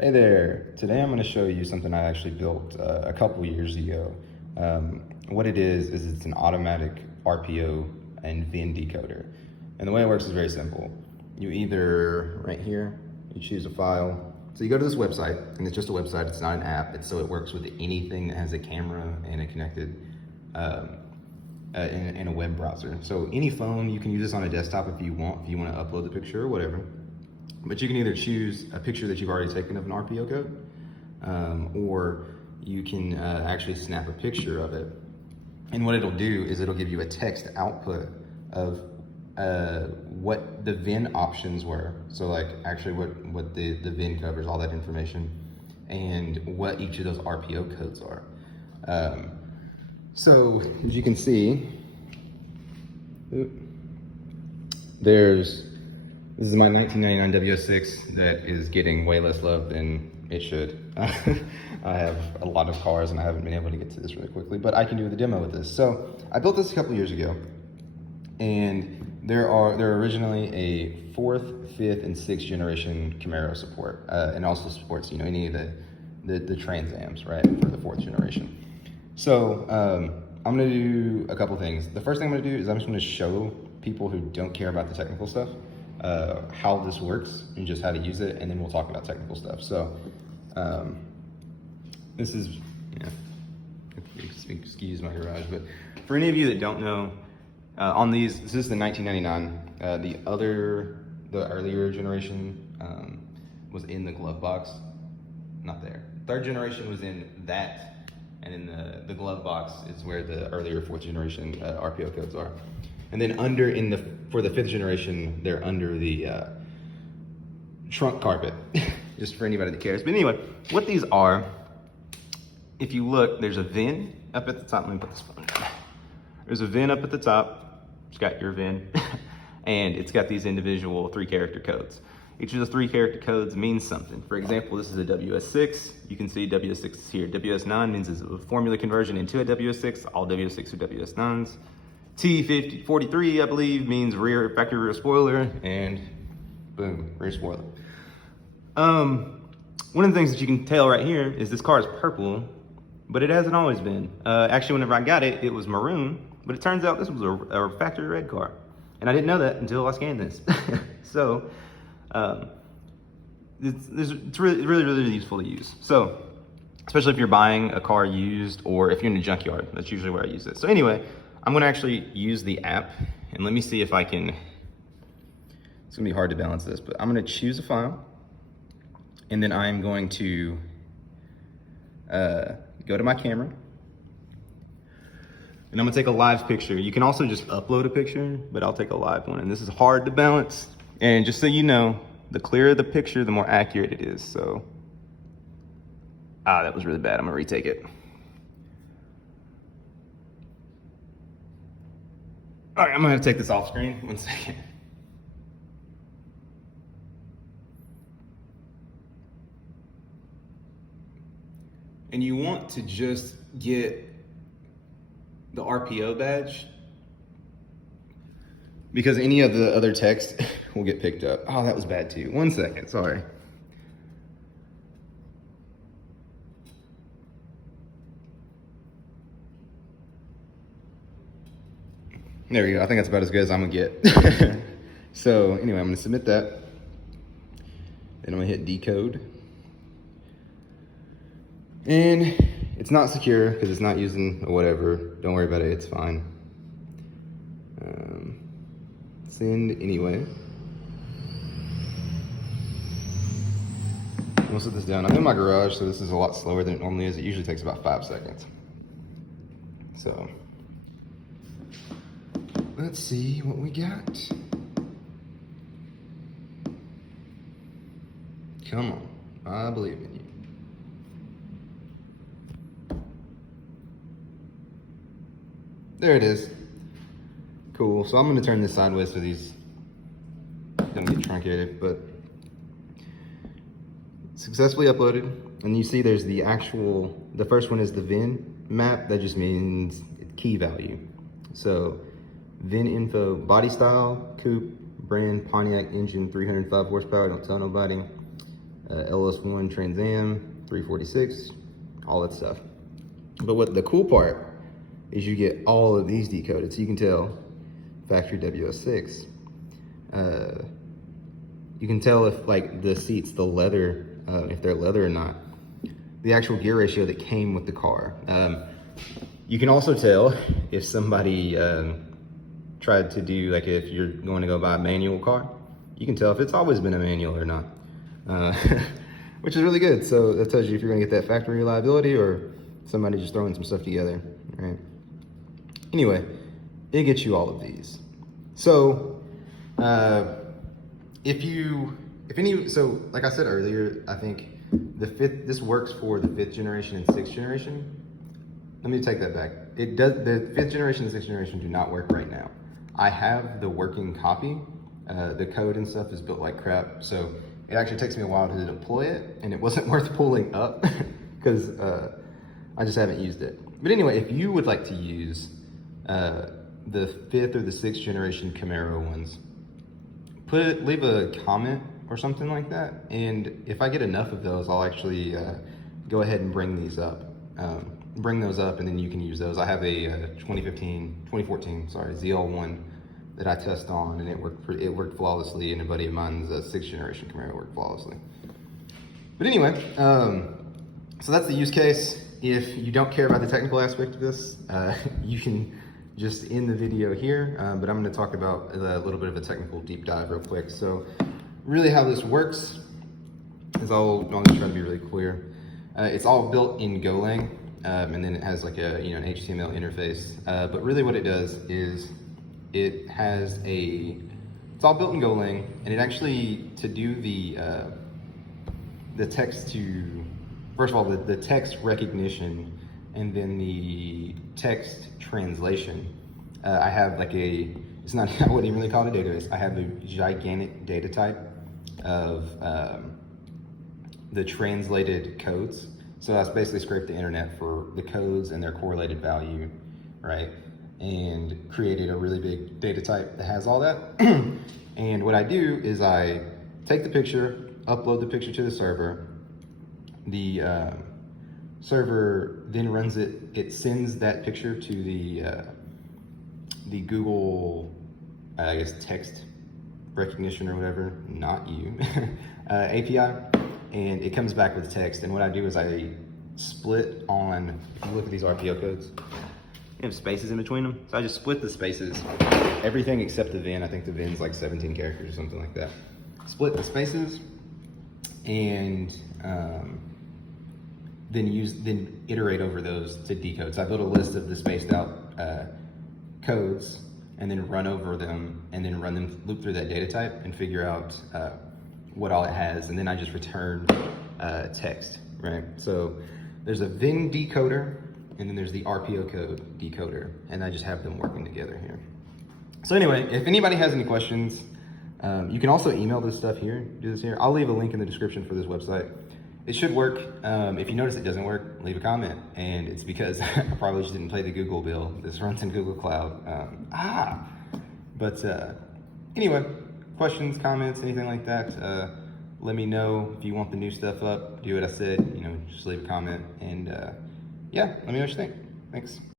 Hey there, today I'm going to show you something I actually built a couple years ago. What it is it's an automatic RPO and VIN decoder. And the way it works is very simple. You either, right here, you choose a file. So you go to this website, and it's just a website, it's not an app, so it works with anything that has a camera and a connected, in a web browser. So any phone, you can use this on a desktop if you want to upload the picture or whatever. But you can either choose a picture that you've already taken of an RPO code, or you can actually snap a picture of it. And what it'll do is it'll give you a text output of what the VIN options were. So like actually what the VIN covers, all that information, and what each of those RPO codes are. So as you can see, this is my 1999 WS6 that is getting way less love than it should. I have a lot of cars and I haven't been able to get to this really quickly, but I can do the demo with this. So I built this a couple years ago, and they're originally a 4th, 5th, and 6th generation Camaro support, and also supports any of the Trans Ams, right, for the 4th generation. So I'm gonna do a couple things. The first thing I'm gonna do is I'm just gonna show people who don't care about the technical stuff how this works and just how to use it, and then we'll talk about technical stuff. So this is, excuse my garage, but for any of you that don't know, on these, this is the 1999. The earlier generation was in the glove box, not there. 3rd generation was in that, and in the glove box is where the earlier 4th generation RPO codes are. And then for the 5th generation, they're under the trunk carpet, just for anybody that cares. But anyway, what these are, if you look, there's a VIN up at the top. Let me put this phone down. There's a VIN up at the top. It's got your VIN, and it's got these individual 3-character codes. Each of the 3-character codes means something. For example, this is a WS6. You can see WS6 is here. WS9 means it's a formula conversion into a WS6. All WS6 are WS9s. T43, I believe, means factory rear spoiler, and boom, rear spoiler. One of the things that you can tell right here is this car is purple, but it hasn't always been. Actually, whenever I got it, it was maroon, but it turns out this was a factory red car. And I didn't know that until I scanned this. So, it's really useful to use. So, especially if you're buying a car used, or if you're in a junkyard, that's usually where I use it. So anyway, I'm gonna actually use the app, and let me see if I can, it's gonna be hard to balance this, but I'm gonna choose a file, and then I'm going to go to my camera, and I'm gonna take a live picture. You can also just upload a picture, but I'll take a live one, and this is hard to balance. And just so you know, the clearer the picture, the more accurate it is, so. That was really bad, I'm gonna retake it. All right, I'm gonna have to take this off screen. 1 second. And you want to just get the RPO badge, because any of the other text will get picked up. Oh, that was bad too. 1 second, sorry. There we go. I think that's about as good as I'm gonna get. So anyway, I'm gonna submit that. Then I'm gonna hit decode. And it's not secure because it's not using whatever. Don't worry about it, it's fine. Send anyway. I'll set this down. I'm in my garage, so this is a lot slower than it normally is. It usually takes about 5 seconds. So. Let's see what we got. Come on, I believe in you. There it is. Cool, so I'm gonna turn this sideways so these gonna get truncated, but successfully uploaded. And you see there's the first one is the VIN map. That just means key value. So VIN info, body style, coupe, brand, Pontiac engine, 305 horsepower, don't tell nobody. LS1 Trans Am, 346, all that stuff. But what the cool part is you get all of these decoded, so you can tell factory WS6. You can tell if like the seats, the leather, if they're leather or not. The actual gear ratio that came with the car. You can also tell if somebody tried to do, like if you're going to go buy a manual car, you can tell if it's always been a manual or not, which is really good. So that tells you if you're gonna get that factory reliability or somebody just throwing some stuff together, right? Anyway, it gets you all of these. So so like I said earlier, I think this works for the 5th generation and 6th generation. Let me take that back. It does. The 5th generation and 6th generation do not work right now. I have the working copy. The code and stuff is built like crap, so it actually takes me a while to deploy it, and it wasn't worth pulling up because I just haven't used it. But anyway, if you would like to use the 5th or the 6th generation Camaro ones, leave a comment or something like that, and if I get enough of those, I'll actually go ahead and bring these up. Bring those up, and then you can use those. I have a 2014 ZL1 that I test on, and it worked flawlessly, and a buddy of mine's 6th generation Camaro worked flawlessly. But anyway, so that's the use case. If you don't care about the technical aspect of this, you can just end the video here, but I'm gonna talk about a little bit of a technical deep dive real quick. So really how this works is I'll just try to be really clear. It's all built in Golang, and then it has like an HTML interface. But really what it does is it's all built in Golang, and it actually, to do the text to, first of all, the text recognition, and then the text translation. I have like I wouldn't even really call it a database. I have a gigantic data type of the translated codes. So I basically scraped the internet for the codes and their correlated value, right? And created a really big data type that has all that. And what I do is I take the picture, upload the picture to the server. The server then runs it. It sends that picture to the Google, I guess, text recognition or whatever, not you, API. And it comes back with text. And what I do is I split on, if you look at these RPO codes, you have spaces in between them. So I just split the spaces, everything except the VIN. I think the VIN's like 17 characters or something like that. Split the spaces and then iterate over those to decode. So I built a list of the spaced out codes and then run over them and then loop through that data type and figure out what all it has, and then I just return text, right? So there's a VIN decoder, and then there's the RPO code decoder, and I just have them working together here. So anyway, if anybody has any questions, you can also email this stuff here, do this here. I'll leave a link in the description for this website. It should work. If you notice it doesn't work, leave a comment, and it's because I probably just didn't pay the Google bill. This runs in Google Cloud. But anyway, questions, comments, anything like that, let me know. If you want the new stuff up, do what I said, just leave a comment, and yeah, let me know what you think. Thanks.